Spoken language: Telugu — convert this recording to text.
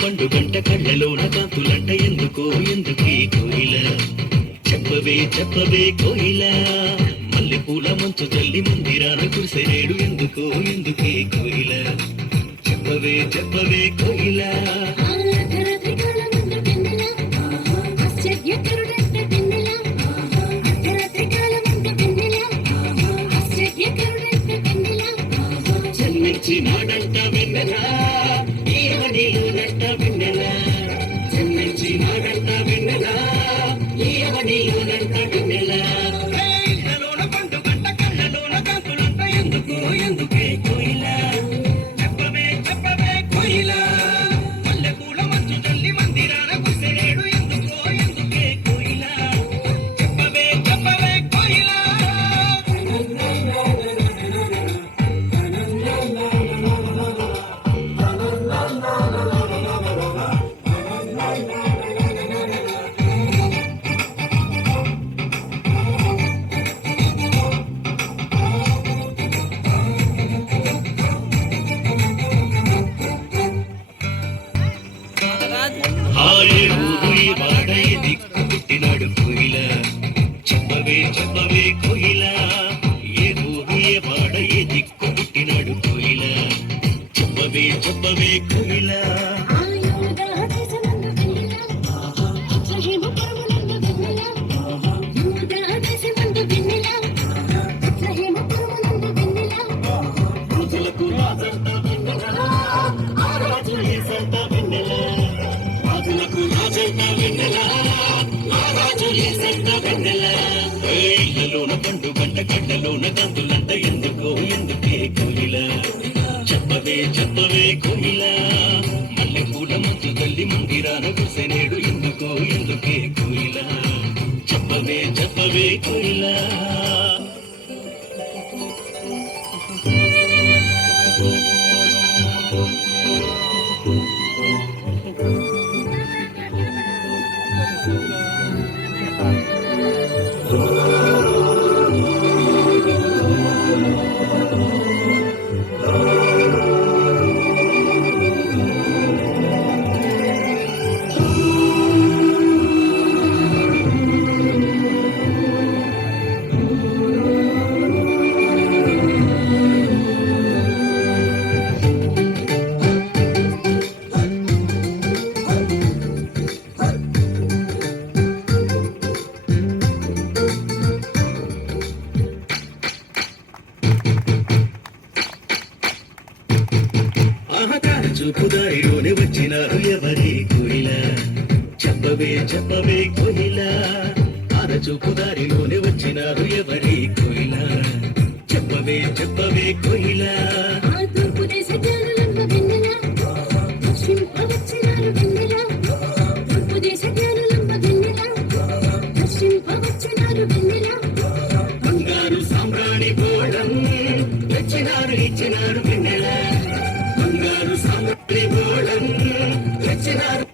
పండు గంట కళ్ళలోన కాంతులంట ఎందుకే కోయిల చెప్పవే చెప్పవే కోయిల మల్లెపూల మంచు జల్లి మందిరాన కురిసెనేడు ఎందుకే కోయిల చెప్పవే చెప్పవే కోయిల జన్మించినాడంట వెన్నెలా ఈయవనిలోనంట వెన్నెలా జన్మించినాడంట వెన్నెలా ఈయవనిలోనంట వెన్నెలా కళ్ళలోన పండు గంట కళ్ళలోన కాంతులంట ఎందుకే కోయిల చెప్పవే చెప్పవే కోయిల మల్లెపూల మంచు జల్లి మందిరాన కురిసెనేడు ఎందుకే కోయిల చెప్పవే చెప్పవే కోయిల ఆరే ఊరి వాడై దిక్కు పుట్టినాడు కోయిల చెప్పవే చెప్పవే కోయిల ఏ ఊరు ఏ వాడై దిక్కు పుట్టినాడు కోయిల చెప్పవే చెప్పవే కోయిల రోజులకు రాజంట వెన్నెల ఆ రాజు ఏసంట వెన్నెల రాజులకు రాజంట వెన్నెల ఆ రాజు ఏసంట వెన్నెల ఇళ్ళలోన పండు గంట కళ్ళలోన గంతులంట ఎందుకే కోయిల చెప్పవే చెప్పవే కోయిల మల్లెపూల మంచు తల్లి మందిరాన కురిసెనేడు ఎందుకే కోయిల చెప్పవే చెప్పవే కోయిల చూపుదారిలోనే వచ్చినారు ఎవరి కోయిల చెప్పవే చెప్పవే కోయిల చూపుదారిలోనే వచ్చినారు ఎవరి కోయిల చెప్పవే చెప్పవే కోయిల బంగారు సామ్రాణి బోళం ఇచ్చినారు వెన్నెల బంగారు సామ్రాణి బోళం ఇచ్చినారు